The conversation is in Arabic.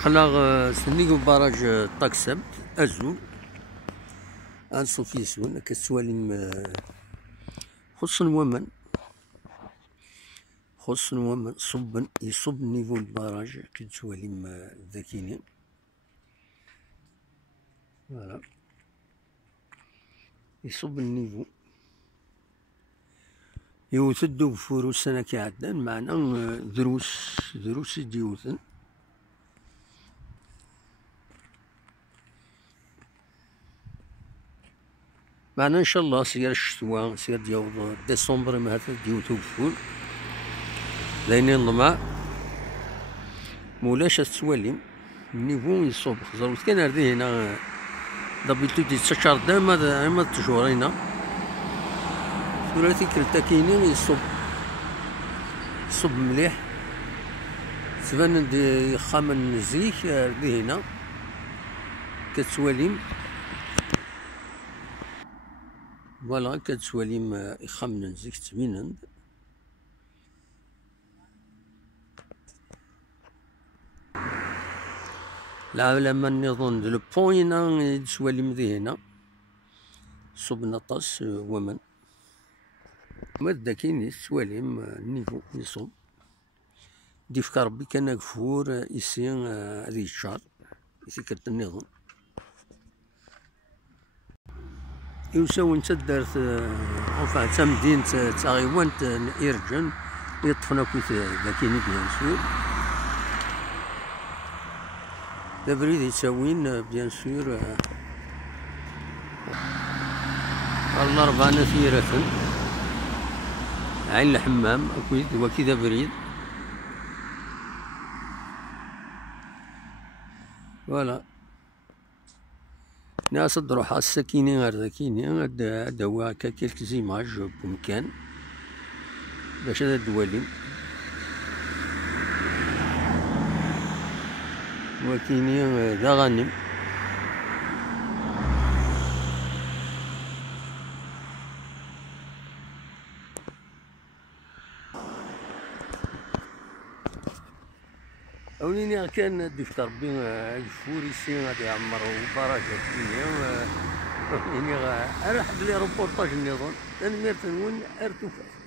خلاغ سنيقو باراج طاكسب أزول أنصوف يسون كتسواليم خصن ومن صبن يصب نيفو الباراج كتسواليم ذاكيني فوالا يصب النيفو يوثدو بفورو السنة كيعدان معنا دروس يديوثن معنا ان شاء الله سير الشتوى سير ديال ديسمبر ما هذا ديوثو بفور لين الظما مولاش تسواليم النيفو يصوب خزروت كان هردي هنا دابيتو دي تشار ما تشورينا ثلاثي كلتا كاينين يصب مليح تبان دي خامن زيك هردي هنا كتسواليم فوالا كتسواليم يخمن زيك تبينند لما نظن لو بوين يتسواليم ذي هنا صب نطاس ومن مادا كاين يتسواليم النيفو يصب ديفك ربي كان غفور يسين هذي الشهر يسي كرت النظام يوساو نتا دارت اونفان تا مدينة تا غيوان إيرجن يطفنا كويت داكيني بيان سور دابريد يتساوين بيان سور الأربعة ثيرة عين الحمام أكيد وكذا بريد فوالا ناس تروح السكيني غير ذاكيني هدا هو كيلك زيماج بمكان باش هذا الدوالي وكيني ذا غانم أوليني كان ديفت ربي يفور يسي غادي يعمر وبراج الدنيا يعني أنا حد لي روبورتاج النظام أنا ميرتنون أرتوفا